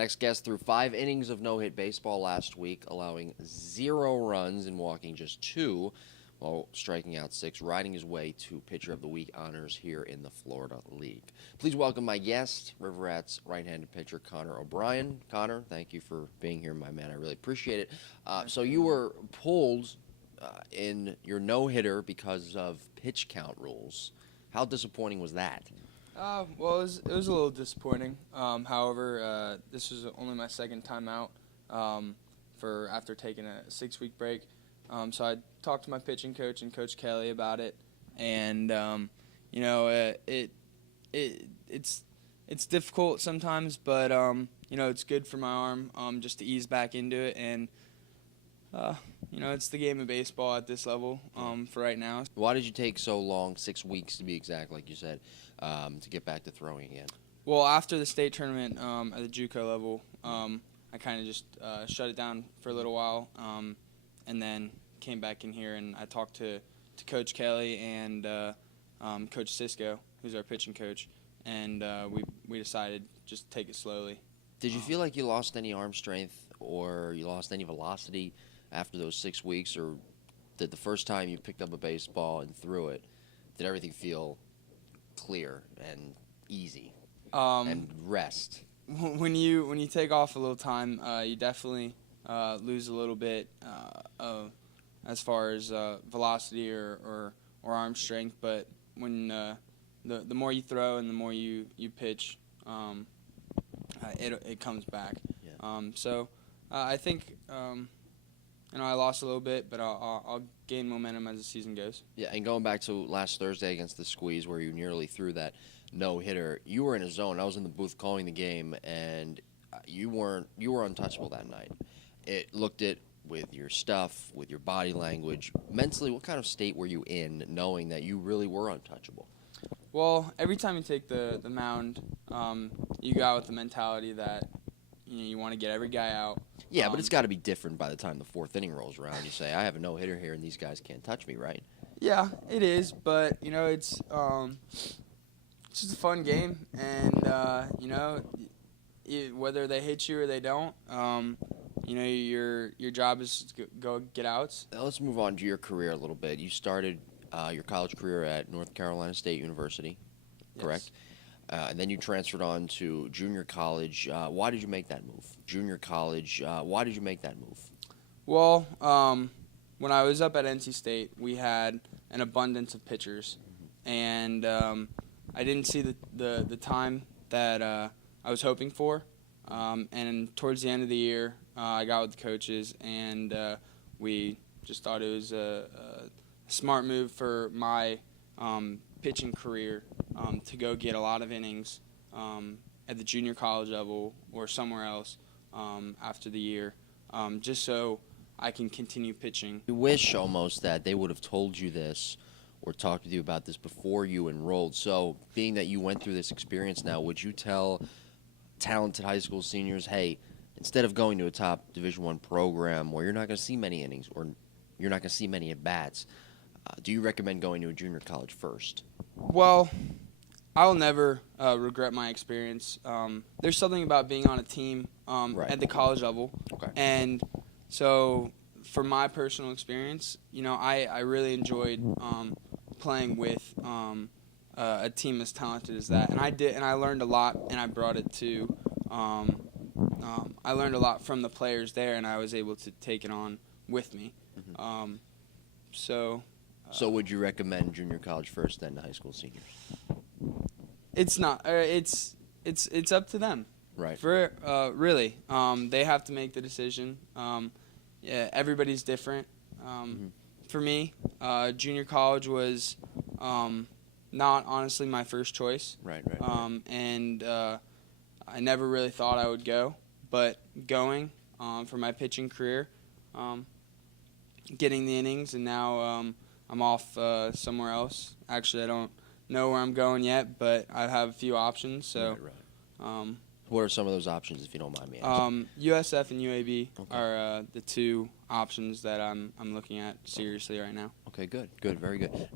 My next guest threw 5 innings of no-hit baseball last week, allowing 0 runs and walking just 2, while striking out 6, riding his way to Pitcher of the Week honors here in the Florida League. Please welcome my guest, River Rats right-handed pitcher Connor O'Brien. Connor, thank you for being here, my man. I really appreciate it. So you were pulled in your no-hitter because of pitch count rules. How disappointing was that? Well, it was a little disappointing. However, this was only my second time out after taking a 6-week break. So I talked to my pitching coach and Coach Kelly about it, and it's difficult sometimes, but it's good for my arm just to ease back into it, and it's the game of baseball at this level for right now. Why did you take so long, 6 weeks to be exact, like you said, to get back to throwing again? Well, after the state tournament at the JUCO level, I kind of just shut it down for a little while, and then came back in here, and I talked to Coach Kelly and Coach Cisco, who's our pitching coach, and we decided just to take it slowly. Did you feel like you lost any arm strength or you lost any velocity after those 6 weeks, or did the first time you picked up a baseball and threw it, did everything feel clear and easy and rest? When you take off a little time, you definitely lose a little bit as far as velocity or arm strength. But when the more you throw and the more you pitch, it comes back. Yeah. So I think I lost a little bit, but I'll gain momentum as the season goes. Yeah, and going back to last Thursday against the Squeeze, where you nearly threw that no-hitter, you were in a zone. I was in the booth calling the game, and you were untouchable that night. It looked it with your stuff, with your body language. Mentally, what kind of state were you in, knowing that you really were untouchable? Well, every time you take the mound, you go out with the mentality that you want to get every guy out. Yeah, but it's got to be different by the time the 4th inning rolls around. You say, I have a no-hitter here, and these guys can't touch me, right? Yeah, it is, but, it's just a fun game, and, whether they hit you or they don't, your job is to go get outs. Now let's move on to your career a little bit. You started your college career at North Carolina State University, correct? Yes. And then you transferred on to junior college. Why did you make that move? Junior college, why did you make that move? Well, when I was up at NC State, we had an abundance of pitchers, and I didn't see the time that I was hoping for. And towards the end of the year, I got with the coaches, and we just thought it was a smart move for my pitching career to go get a lot of innings at the junior college level or somewhere else after the year, just so I can continue pitching. You wish almost that they would have told you this or talked with you about this before you enrolled. So being that you went through this experience now, would you tell talented high school seniors, hey, instead of going to a top Division I program where you're not going to see many innings or you're not going to see many at-bats, do you recommend going to a junior college first? Well, I'll never regret my experience. There's something about being on a team Right. at the college level. Okay. And so for my personal experience, I really enjoyed playing with a team as talented as that. And I learned a lot, and I brought it to I learned a lot from the players there, and I was able to take it on with me. Mm-hmm. So would you recommend junior college first, then to high school seniors? it's not. It's up to them. Right. For really, they have to make the decision. Yeah, everybody's different. For me, junior college was not honestly my first choice. Right. And I never really thought I would go, but going for my pitching career, getting the innings, and now I'm off somewhere else. Actually, I don't know where I'm going yet, but I have a few options. So, Right. What are some of those options, if you don't mind me asking? USF and UAB are the two options that I'm looking at seriously right now. Okay, good, very good.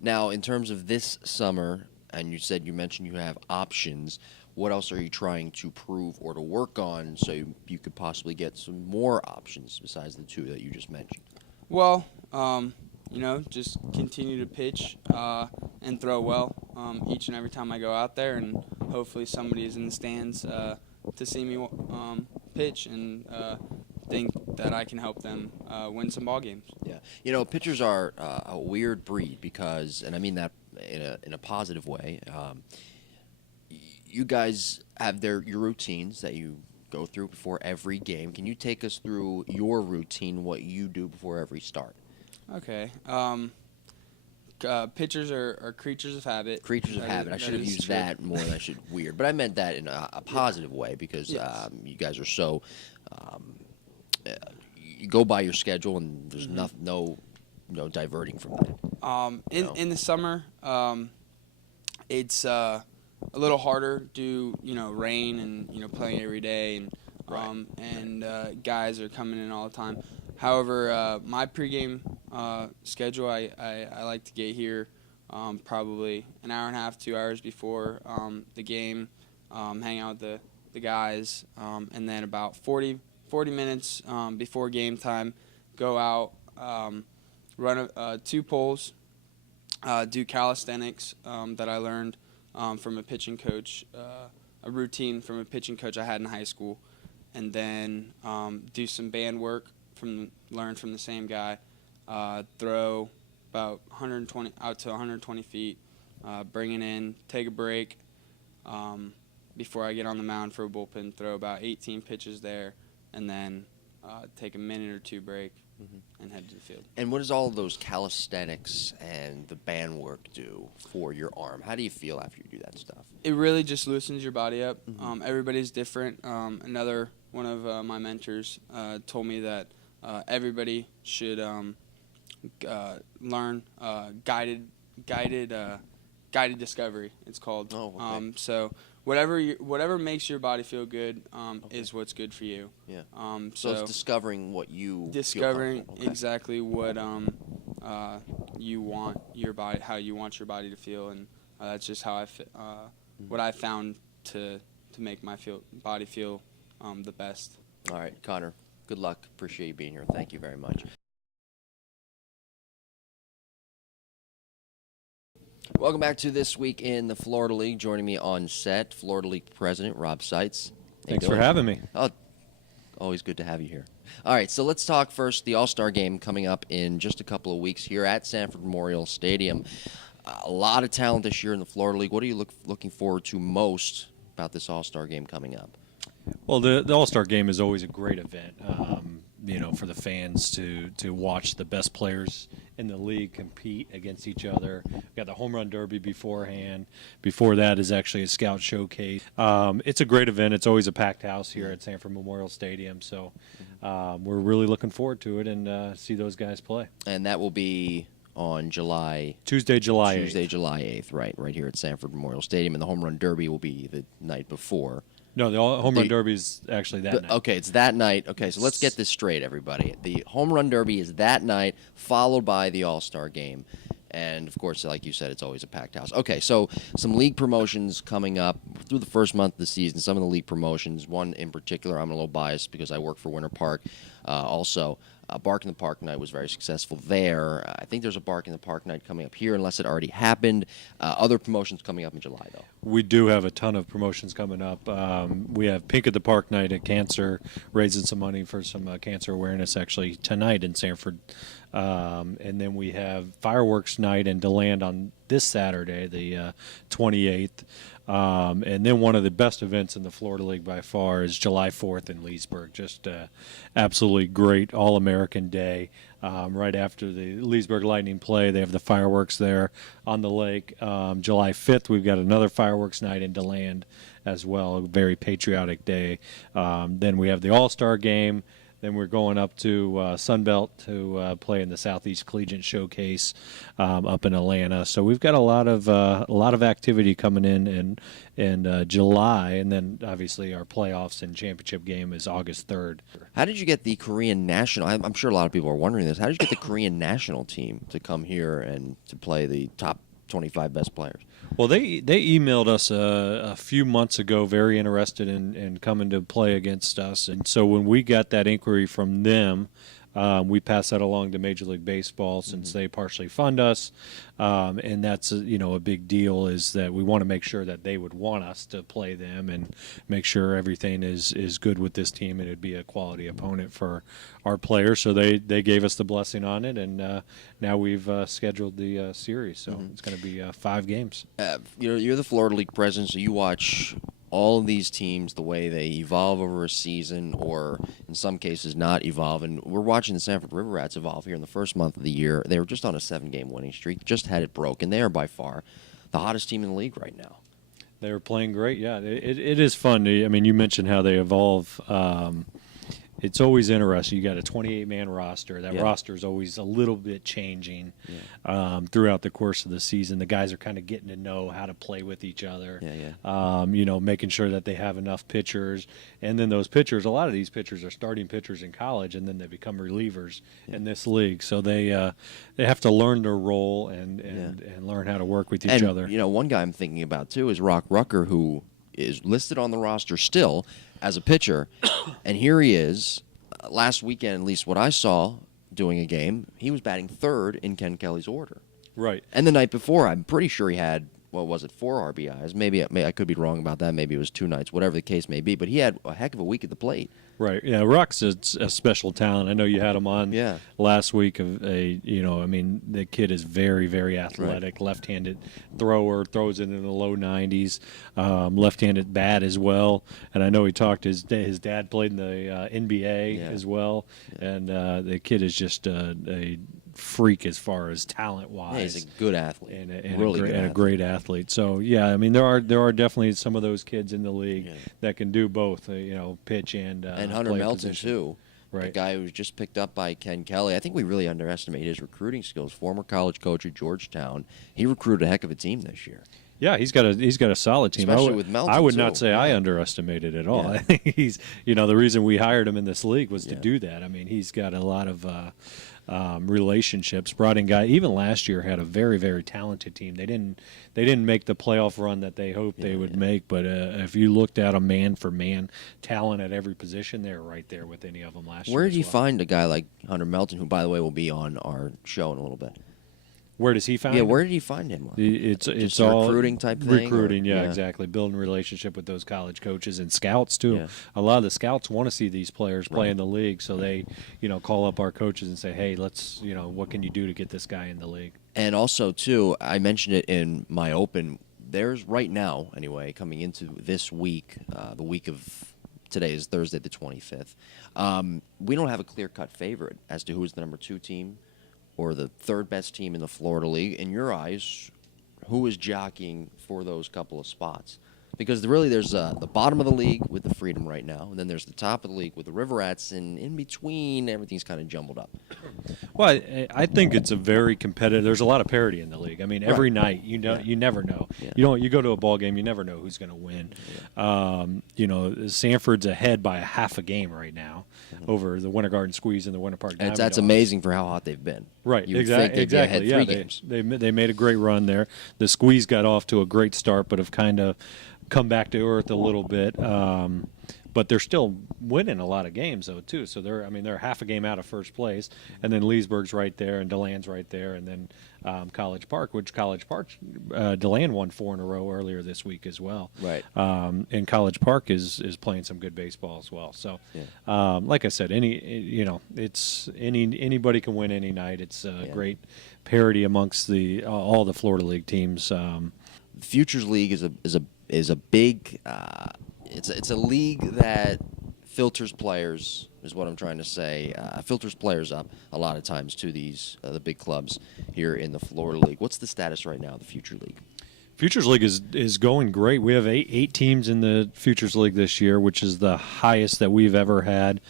Now, in terms of this summer, and you mentioned you have options. what else are you trying to prove or to work on so you could possibly get some more options besides the two that you just mentioned? Well, just continue to pitch and throw well each and every time I go out there, and hopefully somebody is in the stands to see me pitch and think that I can help them win some ball games. Yeah, pitchers are a weird breed because, and I mean that in a positive way. You guys have your routines that you go through before every game. Can you take us through your routine, what you do before every start? Okay. Pitchers are creatures of habit. Creatures of habit. I should have used that more than I should. Weird, but I meant that in a positive way because Yes. you guys are so. You go by your schedule, and there's no diverting from that. In the summer, it's a little harder due rain and playing every day and guys are coming in all the time. However, my pregame schedule, I like to get here probably an hour and a half, 2 hours before the game, hang out with the guys, and then about 40 minutes before game time, go out, run 2 poles, do calisthenics that I learned from a pitching coach, a routine from a pitching coach I had in high school, and then do some band work learned from the same guy, throw about 120 out to 120 feet, bring it in, take a break before I get on the mound for a bullpen, throw about 18 pitches there, and then take a minute or 2 break and head to the field. And what does all of those calisthenics and the band work do for your arm? How do you feel after you do that stuff? It really just loosens your body up. Everybody's different. Another one of my mentors told me that everybody should learn guided discovery. It's called. Oh, okay. So whatever makes your body feel good is what's good for you. Yeah. So it's discovering what you discovering feel comfortable. exactly what you want your body, how you want your body to feel, and that's just how what I found to make my body feel the best. All right, Connor. Good luck. Appreciate you being here. Thank you very much. Welcome back to This Week in the Florida League. Joining me on set, Florida League President Rob Seitz. Thanks for having me. Oh, always good to have you here. All right, so let's talk first the All-Star Game coming up in just a couple of weeks here at Sanford Memorial Stadium. A lot of talent this year in the Florida League. What are you looking forward to most about this All-Star Game coming up? Well, the All-Star Game is always a great event, for the fans to watch the best players in the league compete against each other. We've got the Home Run Derby beforehand. Before that is actually a scout showcase. It's a great event. It's always a packed house here at Sanford Memorial Stadium, so we're really looking forward to it and see those guys play. And that will be on Tuesday, July 8th, right here at Sanford Memorial Stadium, and the Home Run Derby will be the night before. No, the Home Run Derby is actually that night. Okay, it's that night. Okay, so let's get this straight, everybody. The Home Run Derby is that night, followed by the All-Star Game. And, of course, like you said, it's always a packed house. Okay, so some league promotions coming up through the first month of the season. Some of the league promotions, one in particular, I'm a little biased because I work for Winter Park. Also, Bark in the Park night was very successful there. I think there's a Bark in the Park night coming up here, unless it already happened. Other promotions coming up in July, though. We do have a ton of promotions coming up. We have Pink at the Park night at Cancer, raising some money for some cancer awareness actually tonight in Sanford. And then we have Fireworks night in DeLand on this Saturday, the 28th. And then one of the best events in the Florida League by far is July 4th in Leesburg. Just absolutely great All-American day. Right after the Leesburg Lightning play, they have the fireworks there on the lake. July 5th, we've got another fireworks night in DeLand as well, a very patriotic day. Then we have the All-Star Game. Then we're going up to Sunbelt to play in the Southeast Collegiate Showcase up in Atlanta. So we've got a lot of activity coming in July, and then obviously our playoffs and championship game is August 3rd. How did you get the Korean national? I'm sure a lot of people are wondering this. How did you get the Korean national team to come here and to play the top 25 best players. Well, they emailed us a few months ago, very interested in coming to play against us, and so when we got that inquiry from them, we passed that along to Major League Baseball since they partially fund us, and that's a big deal. Is that we want to make sure that they would want us to play them and make sure everything is good with this team and it'd be a quality opponent for our players. So they gave us the blessing on it, and now we've scheduled the series. So it's going to be 5 games. You're the Florida League president, so you watch all of these teams, the way they evolve over a season, or in some cases not evolve. And we're watching the Sanford River Rats evolve here in the first month of the year. They were just on a 7-game winning streak, just had it broken. They are by far the hottest team in the league right now. They were playing great. Yeah, it is fun. I mean, you mentioned how they evolve. It's always interesting. You got a 28-man roster. That roster is always a little bit changing throughout the course of the season. The guys are kind of getting to know how to play with each other. Making sure that they have enough pitchers, and then those pitchers. A lot of these pitchers are starting pitchers in college, and then they become relievers in this league. So they have to learn their role and learn how to work with each other. One guy I'm thinking about too is Rock Rucker, who is listed on the roster still as a pitcher, and here he is. Last weekend, at least what I saw doing a game, he was batting third in Ken Kelly's order. Right. And the night before, I'm pretty sure he had, 4 RBIs. Maybe I could be wrong about that. Maybe it was 2 nights, whatever the case may be. But he had a heck of a week at the plate. Right. Yeah, Rock's a special talent. I know you had him on last week. The kid is very, very athletic, left-handed thrower, throws it in the low 90s, left-handed bat as well. And I know he talked, his dad played in the NBA as well. And the kid is just a freak as far as talent-wise. Yeah, he's a good athlete. And a great athlete. So, there are definitely some of those kids in the league that can do both, pitch and Hunter play Melton, position. too. Right. The guy who was just picked up by Ken Kelly. I think we really underestimate his recruiting skills. Former college coach at Georgetown. He recruited a heck of a team this year. Yeah, he's got a solid team. Especially with Melton, I would too. not say I underestimated it at all. I think he's, the reason we hired him in this league was to do that. I mean, he's got a lot of relationships. Brought in guy. Even last year had a very, very talented team. They didn't make the playoff run that they hoped they would make. But if you looked at them man for man, talent at every position, they're right there with any of them last year. Where did you find a guy like Hunter Melton, who, by the way, will be on our show in a little bit? Where does he find him? him? Where did he find him? It's all all recruiting type thing? Recruiting, exactly. Building a relationship with those college coaches and scouts, too. Yeah. A lot of the scouts want to see these players play in the league, so they, call up our coaches and say, hey, let's, what can you do to get this guy in the league? And also, too, I mentioned it in my open, there's right now, anyway, coming into this week, the week of today is Thursday the 25th, we don't have a clear-cut favorite as to who is the number 2 team or the 3rd best team in the Florida League. In your eyes, who is jockeying for those couple of spots? Because really there's the bottom of the league with the Freedom right now, and then there's the top of the league with the River Rats, and in between, everything's kind of jumbled up. Well, I think it's a very competitive. There's a lot of parity in the league. I mean, every night you never know. Yeah. You go to a ball game, you never know who's going to win. Sanford's ahead by a half a game right now over the Winter Garden Squeeze and the Winter Park Diamond That's Dogs. amazing for how hot they've been. Right, You would think they'd be ahead exactly. 3 games. They made a great run there. The Squeeze got off to a great start, but have kind of come back to earth a little bit. But they're still winning a lot of games, though, too. So they're half a game out of first place, and then Leesburg's right there, and DeLand's right there, and then College Park, DeLand won 4 in a row earlier this week as well. Right. And College Park is playing some good baseball as well. So, like I said, anybody can win any night. It's great parity amongst all the Florida League teams. The Futures League is a big. It's a league that filters players, is what I'm trying to say. Filters players up a lot of times to these the big clubs here in the Florida League. What's the status right now of the Future League? Futures League is going great. We have eight teams in the Futures League this year, which is the highest that we've ever had.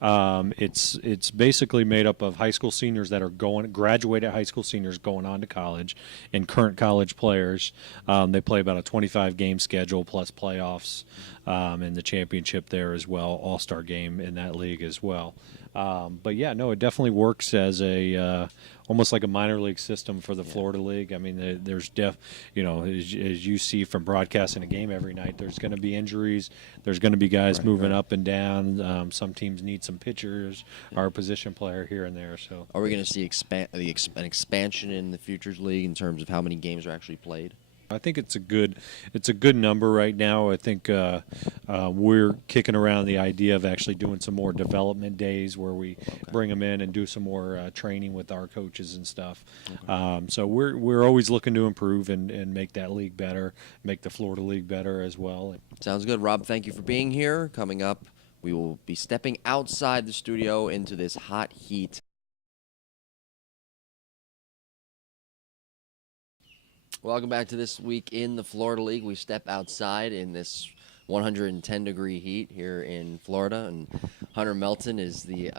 It's basically made up of high school seniors that are graduated high school seniors going on to college, and current college players. They play about a 25 game schedule plus playoffs, and the championship there as well, all-star game in that league as well. But yeah, no, it definitely works as a almost like a minor league system for the Florida League. I mean, there's as you see from broadcasting a game every night, there's going to be injuries. There's going to be guys moving up and down. Some teams need some pitchers or a position player here and there. So, Are we going to see an expansion in the Futures League in terms of how many games are actually played? I think it's a good number right now. I think we're kicking around the idea of actually doing some more development days where we bring them in and do some more training with our coaches and stuff. So we're always looking to improve and make that league better, make the Florida League better as well. Sounds good, Rob. Thank you for being here. Coming up, we will be stepping outside the studio into this hot heat. Welcome back to This Week in the Florida League. We step outside in this 110-degree heat here in Florida, and Hunter Melton is the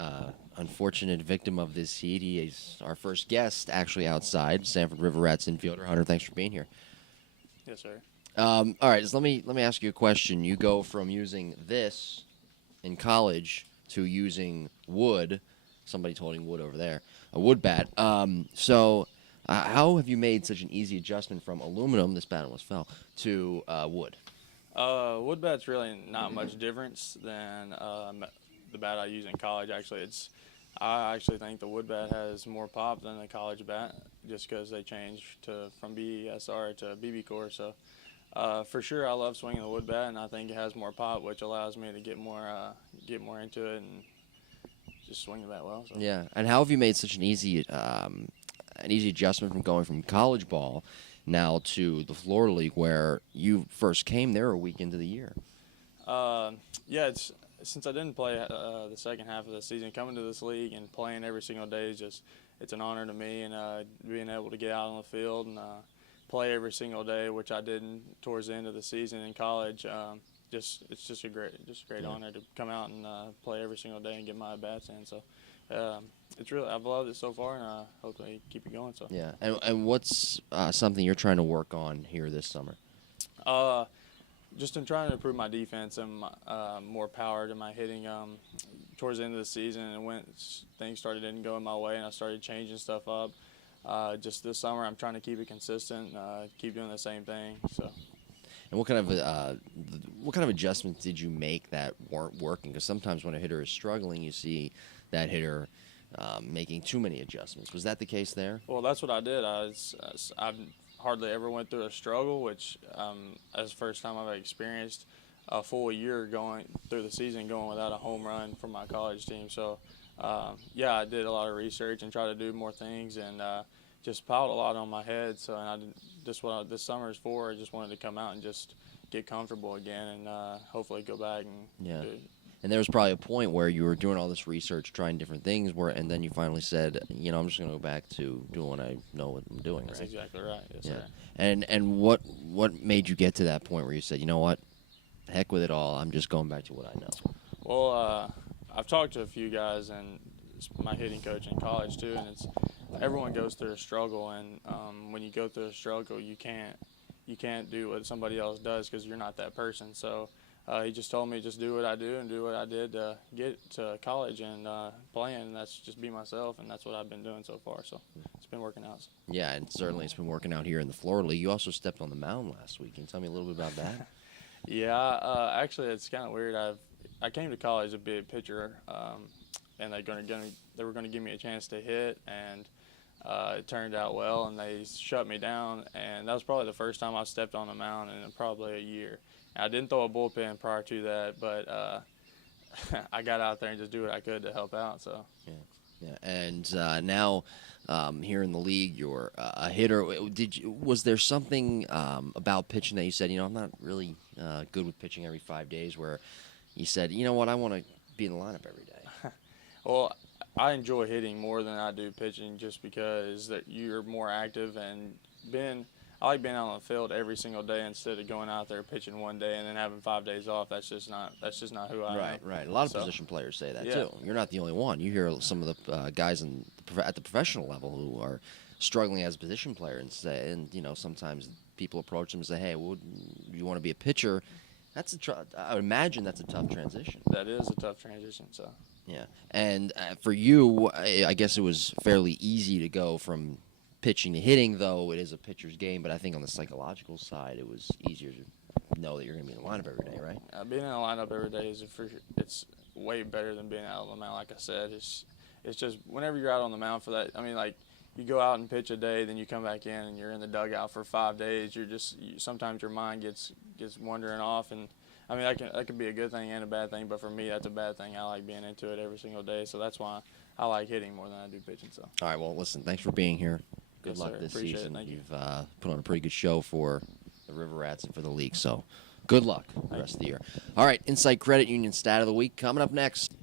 unfortunate victim of this heat. He is our first guest actually outside, Sanford River Rats infielder. Hunter, thanks for being here. Yes, sir. All right, so let me ask you a question. You go from using this in college to using wood. Somebody's holding wood over there, a wood bat. How have you made such an easy adjustment from aluminum, this bat almost fell, to wood? Wood bat's really not much difference than the bat I use in college. Actually, I actually think the wood bat has more pop than the college bat, just because they changed from BSR to BB core. So for sure, I love swinging the wood bat, and I think it has more pop, which allows me to get more into it and just swing the bat well. So. Yeah, and how have you made such an easy adjustment from going from college ball now to the Florida League, where you first came there a week into the year? Since I didn't play the second half of the season, coming to this league and playing every single day it's an honor to me, and being able to get out on the field and play every single day, which I did towards the end of the season in college. It's just a great honor to come out and play every single day and get my bats in. So. I've loved it so far, and I hope they keep it going. So yeah, and what's something you're trying to work on here this summer? Just in trying to improve my defense and more power to my hitting. Towards the end of the season, and when things didn't go in my way, and I started changing stuff up. Just this summer, I'm trying to keep it consistent, keep doing the same thing. So. And what kind of adjustments did you make that weren't working? Because sometimes when a hitter is struggling, you see that hitter making too many adjustments. Was that the case there? Well, that's what I did. I've hardly ever went through a struggle, which as the first time I've experienced a full year going through the season going without a home run from my college team. So, I did a lot of research and tried to do more things, and just piled a lot on my head. So, and what this summer is for. I just wanted to come out and just get comfortable again, and hopefully go back and do it. And there was probably a point where you were doing all this research, trying different things, and then you finally said, I'm just going to go back to doing what I know what I'm doing. That's right? exactly right. Yes, yeah. sir. And what made you get to that point where you said, you know what, heck with it all, I'm just going back to what I know? Well, I've talked to a few guys, and my hitting coach in college too, and everyone goes through a struggle, and when you go through a struggle, you can't do what somebody else does because you're not that person. So. He just told me just do what I do and do what I did to get to college and playing, and that's just be myself, and that's what I've been doing so far. So it's been working out. Yeah, and certainly it's been working out here in the Florida League. You also stepped on the mound last week. Can you tell me a little bit about that? Yeah, actually it's kind of weird. I came to college to be a pitcher, and they were going to give me a chance to hit, and it turned out well, and they shut me down, and that was probably the first time I stepped on the mound in probably a year. I didn't throw a bullpen prior to that, but I got out there and just do what I could to help out. So yeah. And now here in the league, you're a hitter. Was there something about pitching that you said, I'm not really good with pitching every 5 days, where you said, you know what, I want to be in the lineup every day? Well, I enjoy hitting more than I do pitching, just because that you're more active, and I like being out on the field every single day instead of going out there pitching one day and then having 5 days off. That's just not who I am. Right. A lot of So, position players say that yeah. too. You're not the only one. You hear some of the guys at the professional level who are struggling as a position player and sometimes people approach them and say, "Hey, you want to be a pitcher?" I would imagine that's a tough transition. That is a tough transition. So. Yeah, and for you, I guess it was fairly easy to go from pitching to hitting, though it is a pitcher's game. But I think on the psychological side, it was easier to know that you're going to be in the lineup every day, right? Being in the lineup every day it's way better than being out on the mound. Like I said, it's just whenever you're out on the mound for that. I mean, like you go out and pitch a day, then you come back in and you're in the dugout for 5 days. Sometimes your mind gets wandering off, and I mean that could be a good thing and a bad thing. But for me, that's a bad thing. I like being into it every single day, so that's why I like hitting more than I do pitching. So. All right. Well, listen. Thanks for being here. Good Yes, luck sir. this Appreciate it. season. Thank you. You've put on a pretty good show for the River Rats and for the league. So, good luck the rest of the year. All right. Insight Credit Union Stat of the Week coming up next.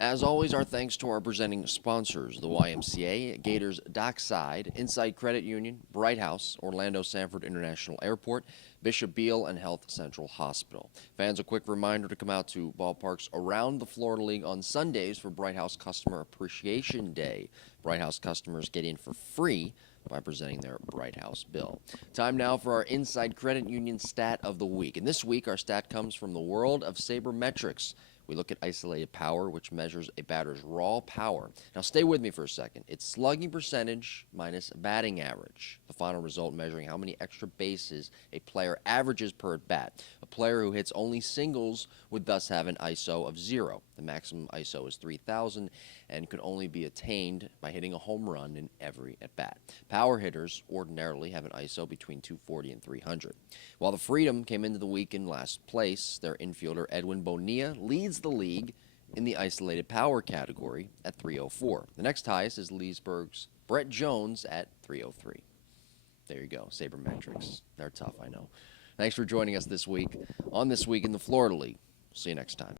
As always, our thanks to our presenting sponsors, the YMCA, Gators Dockside, Insight Credit Union, Bright House, Orlando Sanford International Airport, Bishop Beal, and Health Central Hospital. Fans, a quick reminder to come out to ballparks around the Florida League on Sundays for Bright House Customer Appreciation Day. Bright House customers get in for free by presenting their Bright House bill. Time now for our Inside Credit Union Stat of the Week. And this week, our stat comes from the world of sabermetrics. We look at isolated power, which measures a batter's raw power. Now, stay with me for a second. It's slugging percentage minus batting average. The final result measuring how many extra bases a player averages per at bat. A player who hits only singles would thus have an ISO of 0. The maximum ISO is 3,000 and could only be attained by hitting a home run in every at bat. Power hitters ordinarily have an ISO between 240 and 300. While the Freedom came into the week in last place, their infielder Edwin Bonilla leads the league in the isolated power category at 304. The next highest is Leesburg's Brett Jones at 303. There you go, sabermetrics. They're tough, I know. Thanks for joining us this week on This Week in the Florida League. See you next time.